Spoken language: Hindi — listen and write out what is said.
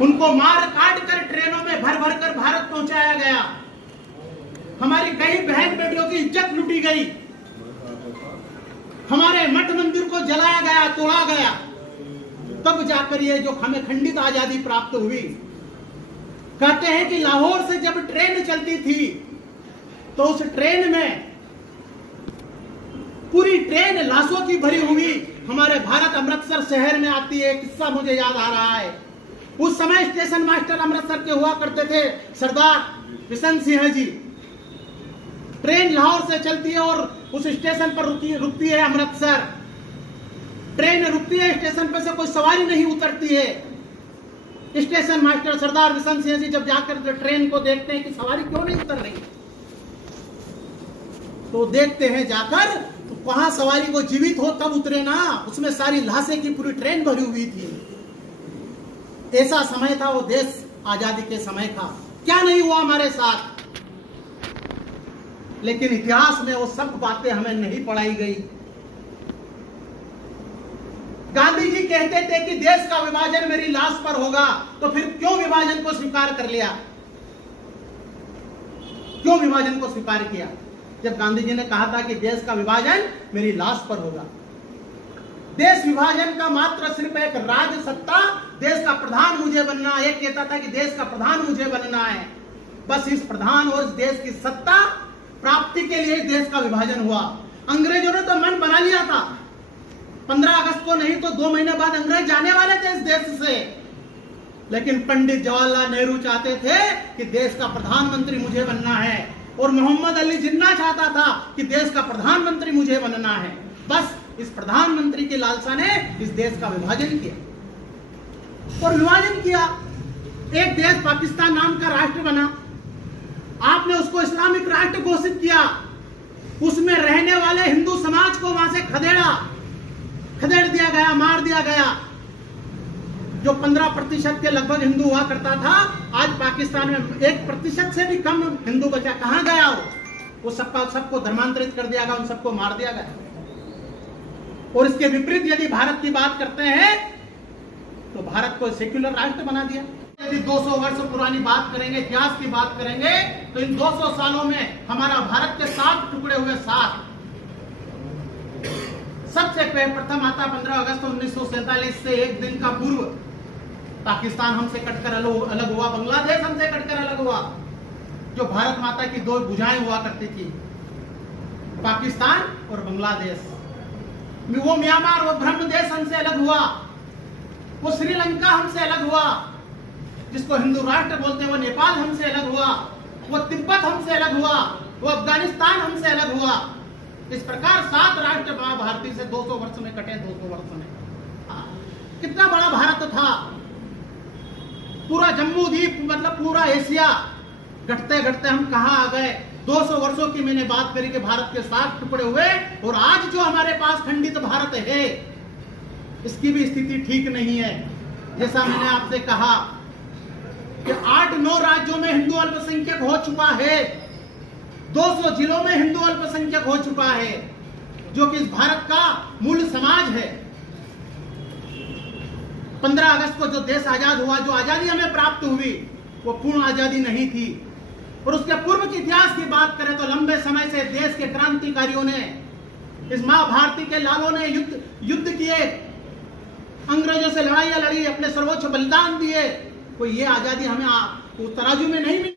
उनको मार काट कर ट्रेनों में भर भर कर भारत पहुंचाया गया। हमारी कई बहन बेटियों की इज्जत लूटी गई। हमारे मठ मंदिर को जलाया गया, तोड़ा गया। तब जाकर ये जो हमें खंडित आजादी प्राप्त हुई। कहते हैं कि लाहौर से जब ट्रेन चलती थी तो उस ट्रेन में पूरी ट्रेन लाशों की भरी हुई हमारे भारत अमृतसर शहर में आती है। किस्सा मुझे याद आ रहा है। उस समय स्टेशन मास्टर अमृतसर के हुआ करते थे सरदार बिशन सिंह जी। ट्रेन लाहौर से चलती है और उस स्टेशन पर रुकती है अमृतसर। ट्रेन रुकती है, स्टेशन पर से कोई सवारी नहीं उतरती है। स्टेशन मास्टर सरदार बिशन सिंह जी जब जाकर ट्रेन को देखते हैं कि सवारी क्यों नहीं उतर रही, तो देखते हैं जाकर तो वहां सवारी को जीवित हो तब उतरे ना, उसमें सारी लाशें की पूरी ट्रेन भरी हुई थी। ऐसा समय था वो देश आजादी के समय का। क्या नहीं हुआ हमारे साथ, लेकिन इतिहास में वो सब बातें हमें नहीं पढ़ाई गई। गांधी जी कहते थे कि देश का विभाजन मेरी लाश पर होगा, तो फिर क्यों विभाजन को स्वीकार कर लिया? क्यों विभाजन को स्वीकार किया जब गांधी जी ने कहा था कि देश का विभाजन मेरी लाश पर होगा? देश विभाजन का मात्र सिर्फ एक राज सत्ता, देश का प्रधान मुझे बनना। एक कहता था कि देश का प्रधान मुझे बनना है। बस इस प्रधान और देश की सत्ता प्राप्ति के लिए देश का विभाजन हुआ। अंग्रेजों ने तो मन बना लिया था। 15 अगस्त को नहीं तो 2 महीने बाद अंग्रेज जाने वाले थे इस देश से। लेकिन पंडित जवाहरलाल नेहरू चाहते थे कि देश का प्रधानमंत्री मुझे बनना है, और मोहम्मद अली जिन्ना चाहता था कि देश का प्रधानमंत्री मुझे बनना है। बस इस प्रधानमंत्री की लालसा ने इस देश का विभाजन किया। और विभाजन किया, एक देश पाकिस्तान नाम का राष्ट्र बना। आपने उसको इस्लामिक राष्ट्र घोषित किया। उसमें रहने वाले हिंदू समाज को वहां से खदेड़ दिया गया, मार दिया गया। जो 15% के लगभग हिंदू हुआ करता था, आज पाकिस्तान में 1% से भी कम हिंदू बचा। कहां गया वो सबको धर्मांतरित कर दिया गया, उन सबको मार दिया गया। और इसके विपरीत यदि भारत की बात करते हैं तो भारत को सेक्युलर राष्ट्र बना दिया। यदि 200 वर्ष पुरानी बात करेंगे, इतिहास की बात करेंगे, तो इन 200 सालों में हमारा भारत के 7 टुकड़े हुए। 7 सबसे प्रथम आता 15 अगस्त 1947 से एक दिन का पूर्व पाकिस्तान हमसे कटकर अलग हुआ, बांग्लादेश हमसे कटकर अलग हुआ। जो भारत माता की 2 भुजाएं हुआ करती थी, पाकिस्तान और बांग्लादेश। वो म्यांमार, वो ब्रह्मदेश हमसे अलग हुआ। वो श्रीलंका हमसे अलग हुआ, जिसको हिंदू राष्ट्र बोलते हैं। वो नेपाल हमसे अलग हुआ। वो तिब्बत हमसे अलग हुआ। वो अफगानिस्तान हमसे अलग हुआ। इस प्रकार 7 राष्ट्र भारती से 200 वर्ष में कटे। 200 वर्ष में कितना बड़ा भारत था। पूरा जम्मू द्वीप, मतलब पूरा एशिया। घटते घटते हम कहां आ गए? 200 वर्षों की मैंने बात करी कि भारत के 7 टुकड़े हुए, और आज जो हमारे पास खंडित भारत है, इसकी भी स्थिति ठीक नहीं है। जैसा मैंने आपसे कहा कि 8-9 राज्यों में हिंदू अल्पसंख्यक हो चुका है। 200 जिलों में हिंदू अल्पसंख्यक हो चुका है, जो कि इस भारत का मूल समाज है। 15 अगस्त को जो देश आजाद हुआ, जो आजादी हमें प्राप्त हुई, वो पूर्ण आजादी नहीं थी। और उसके पूर्व के इतिहास की बात करें तो लंबे समय से देश के क्रांतिकारियों ने, इस मां भारती के लालों ने युद्ध किए, अंग्रेजों से लड़ाइयां लड़ी, अपने सर्वोच्च बलिदान दिए। कोई ये आजादी हमें तराजू में नहीं मिली।